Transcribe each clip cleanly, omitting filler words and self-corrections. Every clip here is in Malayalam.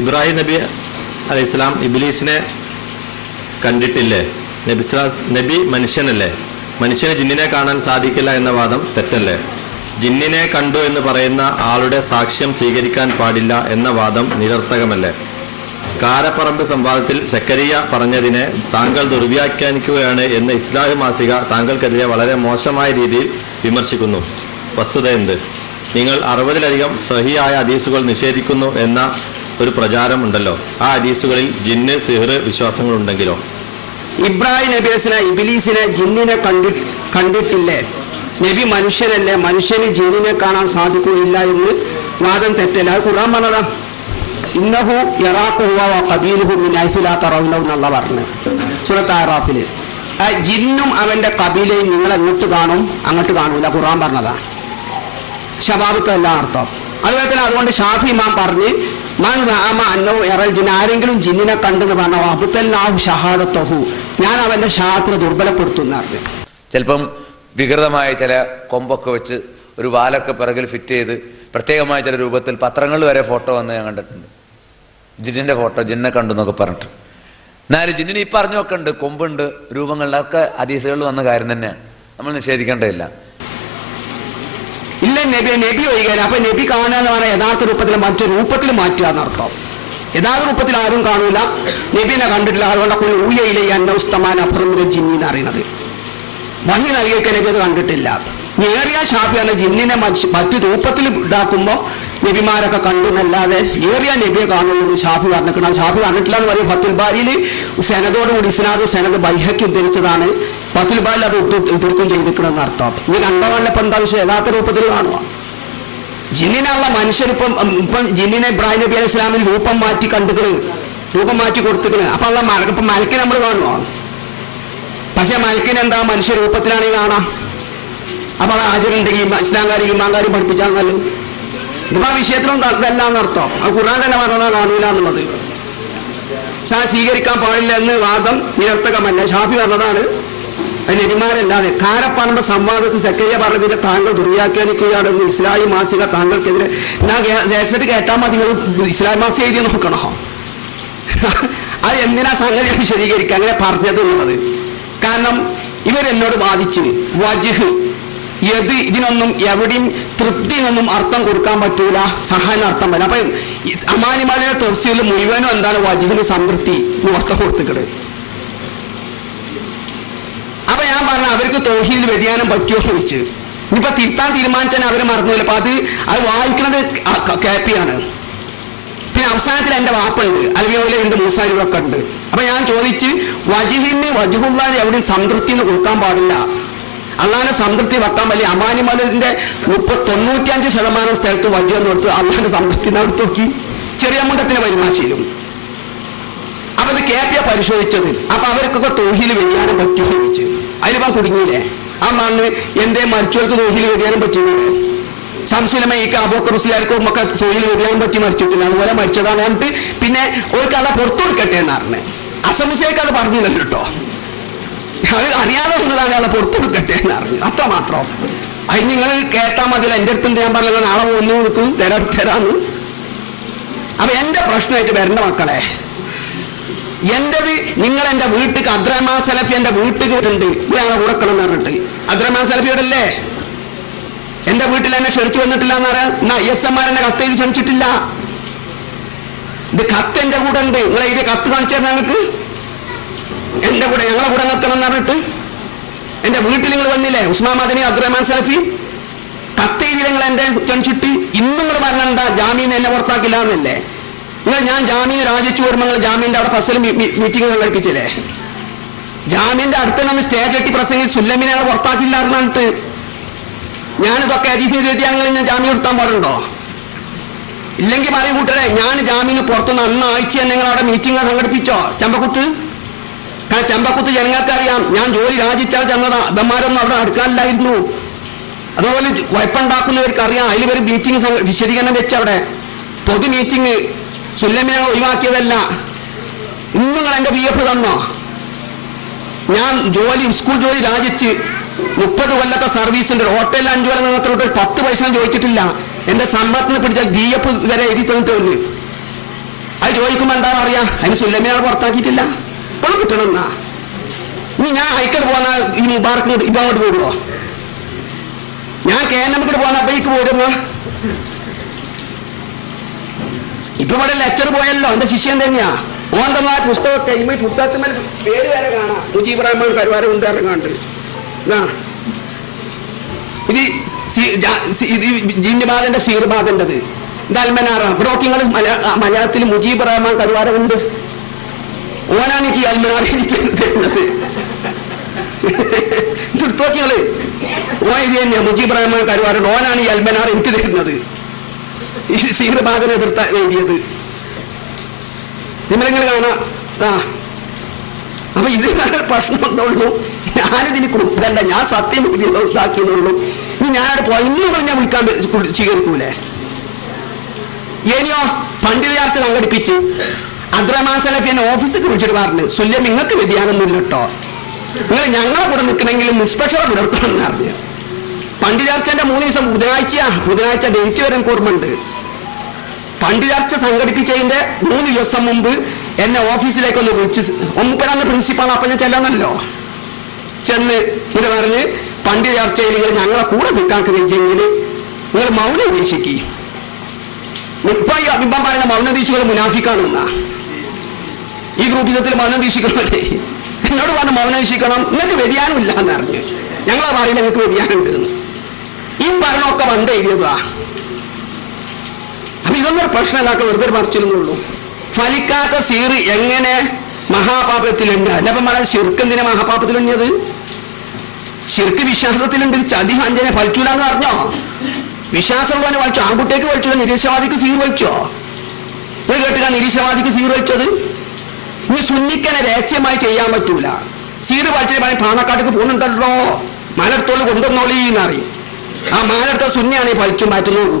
ഇബ്രാഹിം നബി അലൈഹിസ്സലാം ഇബ്ലീസിനെ കണ്ടിട്ടില്ലേ? നബി മനുഷ്യനല്ലേ? മനുഷ്യന് ജിന്നിനെ കാണാൻ സാധിക്കില്ല എന്ന വാദം തെറ്റല്ലേ? ജിന്നിനെ കണ്ടു എന്ന് പറയുന്ന ആളുടെ സാക്ഷ്യം സ്വീകരിക്കാൻ പാടില്ല എന്ന വാദം നിരർത്ഥകമല്ലേ? കാരപ്പറമ്പ് സംവാദത്തിൽ സക്കരിയ പറഞ്ഞതിനെ താങ്കൾ ദുർവ്യാഖ്യാനിക്കുകയാണ് എന്ന് ഇസ്ലാഹി മാസിക താങ്കൾക്കെതിരെ വളരെ മോശമായ രീതിയിൽ വിമർശിക്കുന്നു. വസ്തുത എന്ത്? നിങ്ങൾ 60-ലധികം സഹിയായ ഹദീസുകൾ നിഷേധിക്കുന്നു എന്ന ഒരു പ്രചാരം ഉണ്ടല്ലോ. ആ ഹദീസുകളിൽ ജിന്ന്, സിഹ്ർ വിശ്വാസങ്ങളുണ്ടെങ്കിലോ? ഇബ്രാഹിം നബി അലൈഹിസ്സലാം ഇബ്ലീസിനെ ജിന്നിനെ കണ്ടിട്ടില്ലേ? നബി മനുഷ്യനല്ലേ? മനുഷ്യന് ജിന്നിനെ കാണാൻ സാധിക്കുകയില്ല എന്ന് വാദം തെറ്റല്ല. അത് ഖുർആൻ പറഞ്ഞതാ. ഇന്നഹു യറാഖുഹു വ ഖബീലുഹു മിൻ ഹൈസു ലാ തറൗനഹു എന്നല്ലാഹു പറഞ്ഞു സൂറത്ത് അറാഫിൽ. ജിന്നും അവന്റെ കബീലയും നിങ്ങൾ എങ്ങോട്ട് കാണും? അങ്ങോട്ട് കാണൂല. ഖുർആൻ പറഞ്ഞതാ. ശബാബത്തല്ല അർത്ഥം. അതുപോലെ തന്നെ അതുകൊണ്ട് ഷാഫി ഇമാം പറഞ്ഞ് മൻ സഅമ അന്നഹു യറൽ ജിന്ന, ആരെങ്കിലും ജിന്നിനെ കണ്ടെന്ന് പറഞ്ഞാൽ അബ്തൽനാഹു ഷഹാദത്തഹു, ഞാൻ അവന്റെ ഷഹാദത്തിനെ ദുർബലപ്പെടുത്തുന്ന പറഞ്ഞു. ചിലപ്പം വികൃതമായ ചില കൊമ്പൊക്കെ വെച്ച് ഒരു വാലൊക്കെ പിറകിൽ ഫിറ്റ് ചെയ്ത് പ്രത്യേകമായ ചില രൂപത്തിൽ പത്രങ്ങളിൽ വരെ ഫോട്ടോ വന്ന് ഞാൻ കണ്ടിട്ടുണ്ട്. ജിന്നിന്റെ ഫോട്ടോ, ജിന്നെ കണ്ടു എന്നൊക്കെ പറഞ്ഞിട്ട്. എന്നാലും ജിന്നിന് ഈ പറഞ്ഞൊക്കെ ഉണ്ട്, കൊമ്പുണ്ട്, രൂപങ്ങളിലൊക്കെ ഹദീസുകളിൽ വന്ന കാര്യം തന്നെയാണ്, നമ്മൾ നിഷേധിക്കേണ്ടതില്ല. ഇല്ല, നബി ഒഴികെ. അപ്പൊ നബി കാണുക എന്ന് പറഞ്ഞാൽ യഥാർത്ഥ രൂപത്തിൽ മറ്റു രൂപത്തിൽ മാറ്റുക എന്നർത്ഥം. യഥാർത്ഥ രൂപത്തിൽ ആരും കാണൂല. നബിനെ കണ്ടിട്ടില്ല. അതുകൊണ്ടൊക്കെ ഊയയിലെ അന്നൗസ്തമാൻ അഫ്രമിലെ ജിന്നി എന്ന് അറിയുന്നത്. വഹി നൽകിയൊക്കെ നബി അത് കണ്ടിട്ടില്ല. ഏറിയ ഷാഫി എന്ന ജിന്നിനെ മറ്റു രൂപത്തിൽ ഉണ്ടാക്കുമ്പോൾ നബിമാരൊക്കെ കണ്ടെന്നല്ലാതെ ഏറിയ നബിയെ കാണുന്നത് ഷാഫി പറഞ്ഞിരിക്കണം. ഷാഫി പറഞ്ഞിട്ടില്ല എന്ന് പറയും. ഫത്തുൽ ബാരിയിൽ സെനദോടുകൂടി ഇസ്നാദ് സെനദ് ബൈഹയ്ക്ക് ഉദ്ധരിച്ചതാണ്. ഫത്തുൽ ബാരിൽ അത് ഉദ്ധരിക്കും ചെയ്തിരിക്കണമെന്ന് അർത്ഥം. ഇനി കണ്ടവണ്ണപ്പം എന്താ വിഷയം? യഥാർത്ഥ രൂപത്തിൽ കാണുക. ജിന്നിനുള്ള മനുഷ്യരിപ്പം ജിന്നിനെ ഇബ്രാഹിം നബി അലൈഹി ഇസ്ലാമിൽ രൂപം മാറ്റി കണ്ടുകള്, രൂപം മാറ്റി കൊടുത്തുകള്. അപ്പൊ ഉള്ള ഇപ്പം മലക്കിനെ നമ്മൾ കാണുമോ? പക്ഷെ മലക്കിന് എന്താ മനുഷ്യ രൂപത്തിലാണെങ്കിൽ കാണാം. അപ്പൊ ഹാജരുണ്ടെങ്കിൽ ഇസ്ലാംകാരി ഇമാങ്കാരി പഠിപ്പിച്ചാൽ നല്ലത്. ഇപ്പൊ ആ വിഷയത്തിലും ഇതല്ല എന്നർത്ഥം. അത് ഖുർആൻ തന്നെ പറഞ്ഞാൽ കാണൂല എന്നുള്ളത്. പക്ഷെ സ്വീകരിക്കാൻ പാടില്ല എന്ന് വാദം നിരർത്ഥകമല്ല. ഷാഫി പറഞ്ഞതാണ്. അത് നബിമാരല്ലാതെ കാരപ്പറമ്പ് സംവാദത്തിൽ സക്കരിയ പറഞ്ഞതിന്റെ താങ്കൾ ദുർവ്യാഖ്യാനിക്കുകയാണെന്ന് ഇസ്ലാഹി മാസിക താങ്കൾക്കെതിരെ. ഞാൻ ദേശത്ത് കേട്ടാൽ മതി, ഇസ്ലാഹി മാസിക എഴുതി നോക്കണോ? അത് എന്തിനാ സംഗതി വിശദീകരിക്കുക അങ്ങനെ പറഞ്ഞത് എന്നുള്ളത്? കാരണം ഇവരെന്നോട് വാദിച്ച് വജ്ഹ് യത് ഇതിനൊന്നും എവിടെയും തൃപ്തിനൊന്നും അർത്ഥം കൊടുക്കാൻ പറ്റൂല, സഹായം അർത്ഥം വരും. അപ്പൊ അമാനിമാലിന്റെ തഫ്സീറിൽ മുഴുവനും എന്താണ് വജ്ഹിന് സംതൃപ്തി എന്ന് അർത്ഥം കൊടുത്തിട്ട്. അപ്പൊ ഞാൻ പറഞ്ഞ അവർക്ക് തൗഹീദിൽ വ്യതിയാനം പറ്റുമോ ചോദിച്ച്. ഇനിയിപ്പോ തിരുത്താൻ തീരുമാനിച്ചാൽ അവര് മറന്നില്ല. അപ്പൊ അത് വായിക്കുന്നത് കാപ്പിയാണ്. പിന്നെ അവസാനത്തിൽ എന്റെ വാപ്പുണ്ട്, അലവിയോലെ ഉണ്ട്, മൂസാരികളൊക്കെ ഉണ്ട്. അപ്പൊ ഞാൻ ചോദിച്ച് വജ്ഹിന് വജ്ഹുള്ളാഹിന് എവിടെയും സംതൃപ്തിന്ന് കൊടുക്കാൻ പാടില്ല. അള്ളാഹിന്റെ സംതൃപ്തി വെക്കാൻ വലിയ അമാനിമലിന്റെ 95% സ്ഥലത്ത് വജ്ജ് എന്ന് കൊടുത്ത് അള്ളാഹിന്റെ സംതൃപ്തി നടത്തി നോക്കി. ചെറിയ മുണ്ടത്തിന്റെ പരിഭാഷയിലും. അപ്പൊ ഇത് കേപ്പിയ പരിശോധിച്ചത്. അപ്പൊ അവർക്കൊക്കെ തൗഹീദിൽ വ്യതിയാനം പറ്റുമോ ചോദിച്ചു. അതിലിപ്പം കുടുങ്ങിയില്ലേ? ആ മണ്ണ് എന്തേ മരിച്ചവർക്ക് തൗഹീദിൽ വ്യതിയാനം പറ്റിയില്ലേ? ശംസുലമയ്ക്ക് അബൂബക്കർ റളിയല്ലാഹു ഒക്കെ തൗഹീദിൽ വ്യതിയാനം പറ്റി മരിച്ചിട്ടില്ല. അതുപോലെ മരിച്ചതാണ്. എന്നിട്ട് പിന്നെ ഒരു കഥ പുറത്തു കൊടുക്കട്ടെ എന്നാണ്. അസമുസേക്ക് അത് പറഞ്ഞില്ലല്ലോ കേട്ടോ. അത് അറിയാതെ വന്നതാണ് അയാളെ പുറത്തു കൊടുക്കട്ടെ എന്നറിഞ്ഞു. അത്രമാത്രം. അത് നിങ്ങൾ കേട്ടാൽ മതി. എന്റെ അടുത്തുണ്ട്, ഞാൻ പറഞ്ഞത് നാളെ ഒന്നു കൊടുക്കും, തരാന്ന്. അപ്പൊ എന്റെ പ്രശ്നമായിട്ട് വരേണ്ട മക്കളെ, എന്റേത് നിങ്ങൾ എന്റെ വീട്ടിൽ അബ്ദുറഹ്മാൻ സലഫി എന്റെ വീട്ടിൽ ഉണ്ട്, ഇയാളെ ഉറക്കണം എന്ന് പറഞ്ഞിട്ട്. അബ്ദുറഹ്മാൻ സലഫിയോടല്ലേ എന്റെ വീട്ടിൽ എന്നെ ക്ഷണിച്ചു വന്നിട്ടില്ല എന്ന് പറയാം. എന്നാ ISMമാർ എന്നെ കത്ത് ക്ഷണിച്ചിട്ടില്ല. ഇത് കത്ത് എന്റെ കൂടെ ഉണ്ട്. നിങ്ങളെ ഇത് കത്ത് കാണിച്ചു തരാം ഞങ്ങൾക്ക്. എന്റെ കൂടെ ഞങ്ങളെ കൂടെ നിർത്തണം എന്ന് പറഞ്ഞിട്ട് എന്റെ വീട്ടിൽ നിങ്ങൾ വന്നില്ലേ? ഉസ്മാൻ മദനി, അബ്ദുറഹ്മാൻ സലഫി കത്ത് എഴുതി നിങ്ങൾ എന്റെ ക്ഷണിച്ചിട്ട് ഇന്നും നിങ്ങൾ പറഞ്ഞെന്താ ജാമീൻ എന്നെ പുറത്താക്കില്ല എന്നല്ലേ? ഞാൻ ജാമീൻ രാജിച്ചു വരുമ്പോൾ നിങ്ങൾ ജാമീന്റെ അവിടെ ഫസൽ മീറ്റിംഗ് കഴിപ്പിച്ചില്ലേ? ജാമീന്റെ അടുത്ത് നമ്മൾ സ്റ്റേജ് കെട്ടി പ്രസംഗിച്ച് സുല്ലമിനെ അവിടെ പുറത്താക്കില്ല എന്നിട്ട് ഞാനിതൊക്കെ അരിഹെഴുതിയാണെങ്കിൽ ഞാൻ ജാമീൻ എടുത്താൻ പാടുണ്ടോ? ഇല്ലെങ്കിൽ പറയും കൂട്ടരെ, ഞാൻ ജാമീന് പുറത്തുനിന്ന് അന്ന് ആഴ്ച നിങ്ങൾ അവിടെ മീറ്റിംഗ് സംഘടിപ്പിച്ചോ ചെമ്പക്കുത്ത്? കാരണം ചെമ്പക്കുത്ത് ജനങ്ങൾക്ക് അറിയാം ഞാൻ ജോലി രാജിച്ചാൽ ചെന്നതാ. അമ്മമാരൊന്നും അവിടെ അടുക്കാനില്ലായിരുന്നു. അതുപോലെ കുഴപ്പമുണ്ടാക്കുന്നവർക്ക് അറിയാം. അതിൽ ഒരു മീറ്റിംഗ് വിശദീകരണം വെച്ച് അവിടെ പൊതു മീറ്റിംഗ് സുല്ലമിനെ ഒഴിവാക്കിയതല്ല. ഇന്ന് നിങ്ങൾ എന്റെ PF തന്നോ? ഞാൻ സ്കൂൾ ജോലി രാജിച്ച് 30 കൊല്ലത്തെ സർവീസിന്റെ ഹോട്ടലിൽ 5 കൊല്ലം നിന്നിട്ട് 10 പൈസ ചോദിച്ചിട്ടില്ല. എന്റെ സമ്പത്തിന് പിടിച്ച DF വരെ എഴുതി തന്നിട്ടുണ്ട്. അത് ചോദിക്കുമ്പോ എന്താ പറയാ, അതിന് സുല്ലമിനാൾ പുറത്താക്കിയിട്ടില്ല, ഇപ്പോഴും കിട്ടണമെന്നാ. ഇനി ഞാൻ അയക്കൽ പോന്ന ഈ മുബാർക്ക് ഇപ്പൊ അങ്ങോട്ട് പോരുമോ? ഞാൻ KNM പോന്ന അപ്പയ്ക്ക് പോരുന്ന ഇപ്പൊ ഇവിടെ ലെക്ചർ പോയല്ലോ, എന്റെ ശിഷ്യൻ തന്നെയാ. ഓന്തമാ പുസ്തകമൊക്കെ ഈ പുസ്തകത്തിന്മേൽ പേര് വരെ കാണാം, മുജീബ് റഹ്മാൻ കരുവാരം ഉണ്ടാകാണ്ട്. ഇത് ജിന്നുബാദന്റെ സീർബാദന്റത്, ഇത് അൽമനാറ. ബ്രോക്കിങ്ങൾ മലയാളത്തിൽ മുജീബ് റഹ്മാൻ കരുവാരമുണ്ട്. ഓനാണ് എനിക്ക് അൽമനാറ തരുന്നത്. ബ്രോക്കിങ്ങള് ഓ ഇത് തന്നെയാ, മുജീബ് റഹ്മാൻ കരുവാരുണ്ട്. ഓനാണ് ഈ അൽമനാർ എനിക്ക് തരുന്നത്, ഈ സീർബാദനെ എതിർത്ത എഴുതിയത്. നിങ്ങളിങ്ങനെ കാണാം. അപ്പൊ ഇതിനാണ് പ്രശ്നം എന്നുള്ളൂ. ഞാനിതിന് ക്രുദ്ധല്ല, ഞാൻ സത്യം ദിവസമാക്കിയെന്നുള്ളൂ. ഇനി ഞാനവിടെ പോയി ഇന്നും ഞാൻ വിളിക്കാൻ സ്വീകരിക്കൂലേ? ഇനിയോ പണ്ഡിത ചർച്ച സംഘടിപ്പിച്ച് അബ്ദുറഹ്മാൻ സലഫി എന്നെ ഓഫീസിൽ വിളിച്ചിട്ട് പറഞ്ഞു, സുല്യം നിങ്ങൾക്ക് വ്യതിയാനമൊന്നുമില്ല കേട്ടോ, നിങ്ങൾ ഞങ്ങളെ കൂടെ നിൽക്കണമെങ്കിൽ നിഷ്പക്ഷത പുലർത്തണം എന്ന് പറഞ്ഞു. പണ്ഡിത ചർച്ചന്റെ 3 ദിവസം ബുധനാഴ്ച ഡേറ്റ് വരെ ഓർമ്മയുണ്ട്. പണ്ഡിത ചർച്ച സംഘടിപ്പിച്ചതിന്റെ 3 ദിവസം മുമ്പ് എന്നെ ഓഫീസിലേക്കൊന്ന് വിളിച്ച്, ഒമ്പരാന്ന് പ്രിൻസിപ്പാൾ, അപ്പൊ ഞാൻ ചെല്ലാന്നല്ലോ. ചെന്ന് ഇത് പറഞ്ഞ് പണ്ഡിത ചർച്ചയിൽ നിങ്ങൾ ഞങ്ങളെ കൂടെ നിൽക്കാൻ കഴിച്ചെങ്കിൽ നിങ്ങൾ മൗനം വീക്ഷിക്കുക. ഇപ്പൊ ഈ അഭിപ്രായം പറയുന്ന മൗനദീക്ഷികൾ മുനാഫിക്കാണെന്നാ. ഈ ഗ്രൂപ്പിസത്തിൽ മൗനദീക്ഷിക്കണമല്ലേ? എന്നോട് പറഞ്ഞ് മൗനദീക്ഷിക്കണം, നിങ്ങൾക്ക് വ്യതിയാനമില്ല എന്നറിഞ്ഞ്. ഞങ്ങളെ പറയുന്നത് നിങ്ങൾക്ക് വ്യതിയാനമുണ്ട് എന്ന്. ഈ ഭരണമൊക്കെ പണ്ട് എഴുതിയതാ. അപ്പൊ ഇതൊന്നും പ്രശ്നമില്ലാത്ത വെറുതെ മറിച്ചിരുന്നുള്ളൂ. ഫലിക്കാത്ത സീറ് എങ്ങനെ മഹാപാപത്തിലുണ്ട്? അല്ലപ്പം പറയാൻ ശിർക്കെന്തിനെ മഹാപാപത്തിലുണ്ണിയത്? ശിർക്ക് വിശ്വാസത്തിലുണ്ട്, ചതി വഞ്ചനെ ഫലിച്ചൂലെന്ന് പറഞ്ഞോ? വിശ്വാസമുള്ളവനെ വലിച്ചു, ആൺകുട്ടിക്ക് വലിച്ചോ? നിരീശ്വരവാദിക്ക് സീർ വലിച്ചോ? ഇത് കേട്ടുക, നിരീശ്വരവാദിക്ക് സീർ വലിച്ചത്. ഇനി സുന്നിക്കനെ രഹസ്യമായി ചെയ്യാൻ പറ്റൂല. സീറ് വലിച്ചിട്ട് പറയും പാണക്കാട്ടിക്ക് പോകുന്നുണ്ടല്ലോ, മാലെടുത്തോളൂ കൊണ്ടുവന്നോളീ എന്നറിയും. ആ മാലെടുത്ത സുന്നിയാണ് ഈ വലിച്ചും മാറ്റുന്നോളൂ.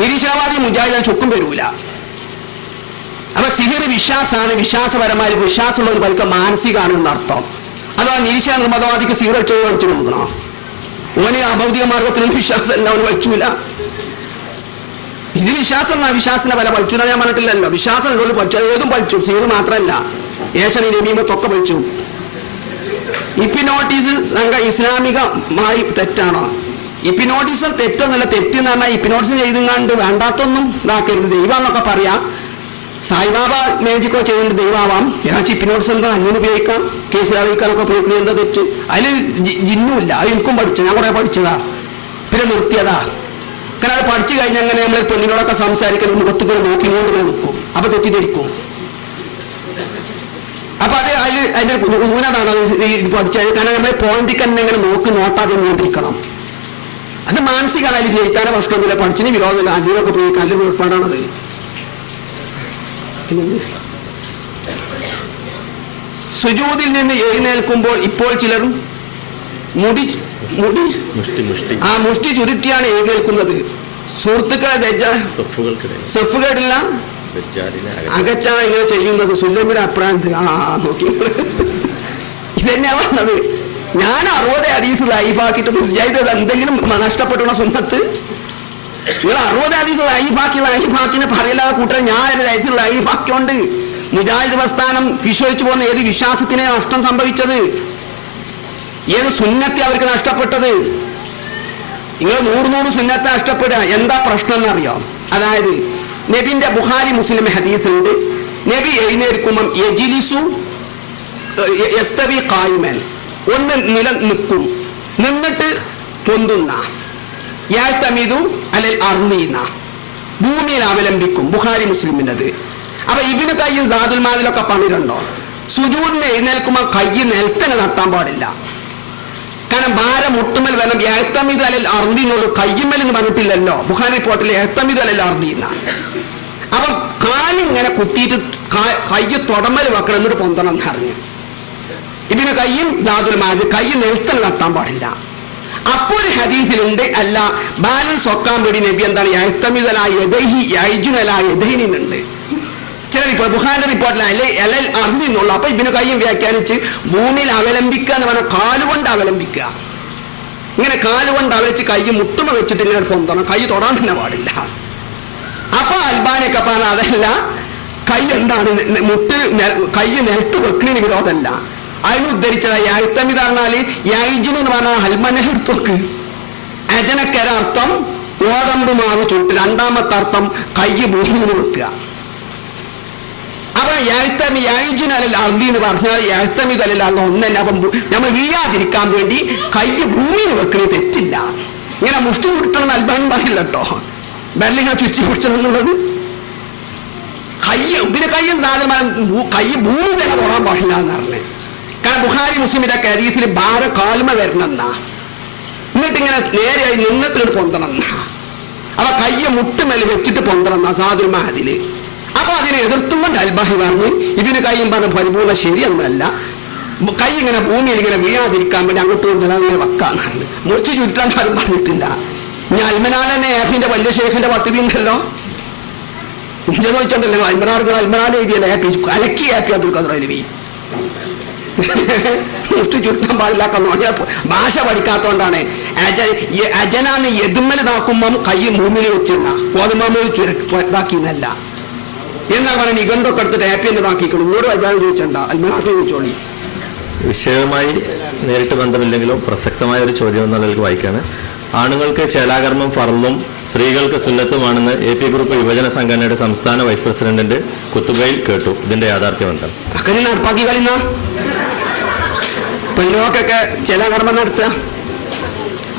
നിരീശ്വരവാദി മുജാഹിദ് ചുക്കും വരൂല. അപ്പൊ സിഹിർ വിശ്വാസമാണ്, വിശ്വാസപരമായ വിശ്വാസമുള്ള ഒരു വലിക്ക മാനസികമാണ് എന്നർത്ഥം. അഥവാ നിരീശ്വര നിർമ്മതവാദിക്ക് സീർ വെച്ചോ വലിച്ചു കൊടുക്കണോ? ഓന് അഭൗതിക മാർഗത്തിലൊന്നും വിശ്വാസമല്ല, അവന് വലിച്ചൂല. ഇത് വിശ്വാസം, വിശ്വാസത്തിന്റെ വില പഠിച്ചു ഞാൻ പറഞ്ഞിട്ടില്ലല്ലോ. വിശ്വാസം ഉള്ളവർ പഠിച്ചു, ഏതും പഠിച്ചു, സീറ് മാത്രമല്ല, ഏഷണി നബീമത്തൊക്കെ പഠിച്ചു. ഇപ്പിനോട്ടിസ് സംഘ ഇസ്ലാമികമായി തെറ്റാണോ? ഇപ്പിനോട്ടിസം തെറ്റൊന്നുമില്ല. തെറ്റെന്ന് പറഞ്ഞാൽ ഇപ്പിനോട്ടിസം ചെയ്തുങ്ങാണ്ട് വേണ്ടാത്തൊന്നും ഇതാക്കരുത്. ദൈവമെന്നൊക്കെ പറയാം. സായിബാബ മേജിക്കോ ചെയ്യുന്നത് ദൈവമാവാം. ഏതാച്ചും ഇപ്പിനോട്ടിസ് എന്താ അങ്ങനെ ഉപയോഗിക്കാം, കേസ് അറിയിക്കാനൊക്കെ ഉപയോഗിക്കുന്നത് എന്താ തെറ്റ്? അതിൽ ജിന്നുമില്ല. അത് എനിക്കും പഠിച്ചു, ഞാൻ കുറെ പഠിച്ചതാ, പിന്നെ നിർത്തിയതാ. കാരണം അത് പഠിച്ചു കഴിഞ്ഞാൽ അങ്ങനെ നമ്മൾ പെണ്ണിനോടൊക്കെ സംസാരിക്കണം, മുഖത്തുകൂടെ നോക്കിക്കൊണ്ട് നിൽക്കും, അപ്പൊ തെറ്റിദ്ധരിക്കും. അപ്പൊ അത് അതിന്റെ ഊനതാണ് പഠിച്ചത്. കാരണം നമ്മളെ പോയിന്റിക്ക് തന്നെ ഇങ്ങനെ നോട്ടാതെ നിയന്ത്രിക്കണം. അത് മാനസികമാണ്. അതിൽ ജയിക്കാനോ പ്രശ്നമൊന്നുമില്ല, പഠിച്ചിന് വിരോധമില്ല. അല്ലൂരൊക്കെ പോയി കല്ല് ഏർപ്പാടാണത്. സുജൂദിൽ നിന്ന് എഴുന്നേൽക്കുമ്പോൾ ഇപ്പോൾ ചിലർ മുഷ്ടി ചുരുട്ടിയാണ് എഴുന്നേൽക്കുന്നത്. സുഹൃത്തുക്കളെ സെഫുകളില്ല അകറ്റാണ് ഇങ്ങനെ ചെയ്യുന്നത്. സുല്ലമിയുടെ അഭിപ്രായത്തിൽ നോക്കി ഇതെന്നെയാ പറഞ്ഞത്. ഞാൻ 60 ഹദീസ് ലൈഫാക്കിയിട്ട് മുജാഹിദ് എന്തെങ്കിലും നഷ്ടപ്പെട്ടുള്ള സുന്നത്ത്? നിങ്ങൾ 60 ഹദീസ് ലൈഫാക്കിനെ പറയില്ലാതെ കൂട്ടരെ ഞാൻ ഒരു ഹദീസ് ലൈഫാക്കിയോണ്ട് മുജാഹിദ് പ്രസ്ഥാനം വിശ്വസിച്ചു പോകുന്ന ഏത് വിശ്വാസത്തിനെ നഷ്ടം സംഭവിച്ചത്? ഏത് സുന്നത്തെ അവർക്ക് നഷ്ടപ്പെട്ടത്? നിങ്ങൾ 100 സുന്നത്തെ നഷ്ടപ്പെടുക. എന്താ പ്രശ്നം എന്നറിയാം? അതായത് നബിന്റെ ബുഖാരി മുസ്ലിം ഹദീസുണ്ട്. നബി എഴുന്നേൽക്കുമ്പം യജിലിസു യസ്തവി ഖായിമൻ, ഒന്ന് നിലനിൽക്കും, നിന്നിട്ട് പൊന്തുന്ന. യഅ്തമിദു അലൽ അർളീന, ഭൂമിയിൽ അവലംബിക്കും. ബുഖാരി മുസ്ലിമിൻ്റെത്. അപ്പൊ ഇബ്നു ഖയ്യിം സാദുൽ മാദിലൊക്കെ പറഞ്ഞിട്ടുണ്ടോ? സുജൂദിന് എഴുന്നേൽക്കുമ്പോൾ കൈ നിലത്തന്നെ നട്ടാൻ പാടില്ല. കാരണം ഭാരം ഒട്ടുമൽ വരണം. യഅ്തമിദു അലൽ അർളീനുള്ളൂ, കയ്യുമ്മൽ എന്ന് പറഞ്ഞിട്ടില്ലല്ലോ. ബുഖാരി റിപ്പോർട്ടിൽ യഅ്തമിദു അലൽ അർളീന. അപ്പൊ കാലിങ്ങനെ കുത്തിയിട്ട് കൈ തൊടമൽ വെക്കണം, എന്നിട്ട് പൊന്തണം എന്ന് പറഞ്ഞു. ഇബ്നു ഖയ്യിം സാദുൽ മാദ് കൈ നിലത്തന്നെ നട്ടാൻ പാടില്ല. അപ്പോൾ ഹദീസിലുണ്ട് അല്ല ബാലൻസ് ഒക്കാൻ വേണ്ടി നബി എന്താണ് യഅ്തമിദുലായ യദൈഹി യഅ്ജുനലായ യദൈനിന്നുണ്ട്. ചില ബുഖാരിന്റെ റിപ്പോർട്ടിൽ അലൽ അർളി എന്നുള്ള. അപ്പൊ ഇബ്നു ഖയ്യിം വ്യാഖ്യാനിച്ച് ഭൂമിയിൽ അവലംബിക്കുക എന്ന് പറഞ്ഞാൽ കാലുകൊണ്ട് അവലംബിക്കുക. ഇങ്ങനെ കാലുകൊണ്ട് അവലച്ച് കൈ മുട്ടുമ വെച്ചിട്ട് ഇങ്ങനെ പൊന്തണം, കൈ തൊടാൻ തന്നെ പാടില്ല. അപ്പൊ അൽബാനിയൊക്കെ പറഞ്ഞ അതല്ല, കൈ എന്താണ് കൈ നിലത്ത് വെക്കണ വിരോധമല്ല. അതിന് ഉദ്ധരിച്ചത് യാഴ്ത്തമിത് പറഞ്ഞാല് യായിജിന് എന്ന് പറഞ്ഞാൽ ഹൽമനെ എടുത്തു നോക്ക്. അജനക്കരർത്ഥം ഓടമ്പ് മാവ് ചുട്ട്, രണ്ടാമത്തെ അർത്ഥം കൈ ഭൂമിയിൽ വെക്കുക. അപ്പൊ യായിജിനല്ല അർദി എന്ന് പറഞ്ഞാൽ യാഴ്ത്തമിതല്ല ഒന്നെ. അപ്പം നമ്മൾ വീഴാതിരിക്കാൻ വേണ്ടി കൈ ഭൂമിയിൽ വെക്കുന്നത് തെറ്റില്ല. ഇങ്ങനെ മുഷ്ടി കുട്ടണം അൽബാൻ പറയില്ല കേട്ടോ, ബെല്ലിങ്ങനെ ചുറ്റി പിടിച്ചെന്നുള്ളത്. പിന്നെ കയ്യും സാധനം കൈ ഭൂമി തന്നെ തൊടാൻ പാടില്ല എന്ന് പറഞ്ഞേ. കാരണം ബുഖാരി മുസ്ലിമിന്റെ ഹദീസിൽ ഭാര കാൽമ വരണമെന്നാ, എന്നിട്ടിങ്ങനെ നേരെയായി നിന്നിട്ട് പൊന്തണമെന്നാ. അപ്പൊ കയ്യെ മുട്ടുമേൽ വെച്ചിട്ട് പൊന്തണമെന്നാ സാധുൽ മഹദില്. അപ്പൊ അതിനെ എതിർത്തുകൊണ്ട് അൽബാഹി പറഞ്ഞു ഇതിന് കയ്യും പറഞ്ഞ പരിപൂർണ്ണ ശരിയൊന്നല്ല, കൈ ഇങ്ങനെ ഭൂമിയിൽ ഇങ്ങനെ വീഴാതിരിക്കാൻ വേണ്ടി അങ്ങോട്ടും നിലവിലെ വെക്കാന്നാണ്. മുറിച്ച് ചുരുട്ടാൻ ആരും പറഞ്ഞിട്ടില്ല. ഞാൻ അൽമനാലെന്നെ ഏഫിന്റെ വലിയ ഷേഖിന്റെ പത്തിരിയുണ്ടല്ലോ, ഇന്ത്യ ചോദിച്ചോണ്ടല്ലോ അൽമനാൽ എഴുതിയല്ലേ അലക്കി ആക്കി അബ്ദുൽ ഖാദർ അലവി. മുഷ്ടി ചുരുട്ടാൻ പാടില്ലാക്കുന്ന ഭാഷ പഠിക്കാത്തോണ്ടാണ്. അജനാന്ന് എതുമ്മൽ നാക്കുമ്പം കൈ ഭൂമിയിൽ വെച്ചിരുന്ന ഗോതമ്പ് ഇതാക്കിന്നല്ല എന്നാ പറഞ്ഞ നിഗന്ധമൊക്കെ എടുത്തിട്ട് ഹാപ്പിയെന്ന് ഇതാക്കിക്കണം. ഇങ്ങോട്ട് അഭിപ്രായം ചോദിച്ചണ്ട, അൽമനാഫ് ചോദിച്ചോളി. വിഷയവുമായി നേരിട്ട് ബന്ധമില്ലെങ്കിലും പ്രസക്തമായ ഒരു ചോദ്യം എന്നുള്ളതിലേക്ക് വായിക്കാണ്. ആണുങ്ങൾക്ക് ചേലാകർമ്മം ഫർളും സ്ത്രീകൾക്ക് സുന്നത്തുമാണെന്ന് AP ഗ്രൂപ്പ് യുവജന സംഘടനയുടെ സംസ്ഥാന വൈസ് പ്രസിഡന്റിന്റെ കുത്തുബയിൽ കേട്ടു. ഇതിന്റെ യാഥാർത്ഥ്യം എന്താണ്? അങ്ങനെ നടപ്പാക്കി കളിന്ന പെണ്ണുങ്ങൾക്കൊക്കെ ചേലാകർമ്മം നടത്തുക,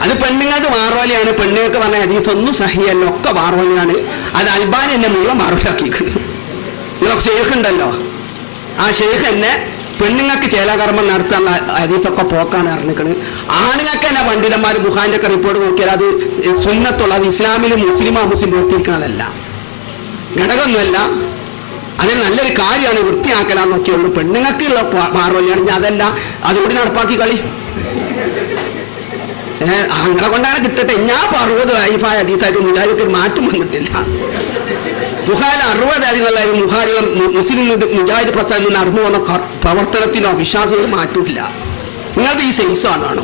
അത് പെണ്ണുങ്ങൾക്ക് മാറോലിയാണ്. പെണ്ണുങ്ങൾക്ക് പറഞ്ഞ ഹദീസൊന്നും സഹിയല്ല, ഒക്കെ മാറോലിയാണ്. അത് അൽബാനി എന്നെ മുഴുവൻ മാറോലാക്കിയിരിക്കുന്നു. നിങ്ങളൊക്കെ ഷെയ്ഖ് ഉണ്ടല്ലോ, ആ ഷെയ്ഖ് എന്നെ പെണ്ണുങ്ങൾക്ക് ചേലാകർമ്മം നടത്താനുള്ള ഹദീസൊക്കെ പോക്കാണ് അറിഞ്ഞിരിക്കുന്നത്. ആണുങ്ങൾക്ക് തന്നെ പണ്ഡിതന്മാർ ബുഖാരിന്റെ ഒക്കെ റിപ്പോർട്ട് നോക്കിയാൽ അത് സുന്നത്തുള്ള, അത് ഇസ്ലാമിലും മുസ്ലിം പ്രവർത്തിക്കുന്നതല്ല, ഘടകമൊന്നുമല്ല. അതിന് നല്ലൊരു കാര്യമാണ്, വൃത്തിയാക്കലാന്നൊക്കെയുള്ളൂ. പെണ്ണുങ്ങൾക്കുള്ള മാറോലിയാണെങ്കിൽ അതല്ല, അതുകൂടി നടപ്പാക്കി കളി. അങ്ങനെ കൊണ്ടാണ് കിട്ടട്ടെ. ഞാൻ 60 ലൈഫായ ഹദീസായിട്ട് മുജാഹിദത്തിൽ മാറ്റം വന്നിട്ടില്ല. ബുഖാരി 60 അധികം ബുഖാരി മുസ്ലിം മുജാഹിദ് പ്രസ്ഥാനം നടന്നു വന്ന പ്രവർത്തനത്തിനോ വിശ്വാസത്തിനോ മാറ്റില്ല. നിങ്ങൾക്ക് ഈ സെൻസാണോ?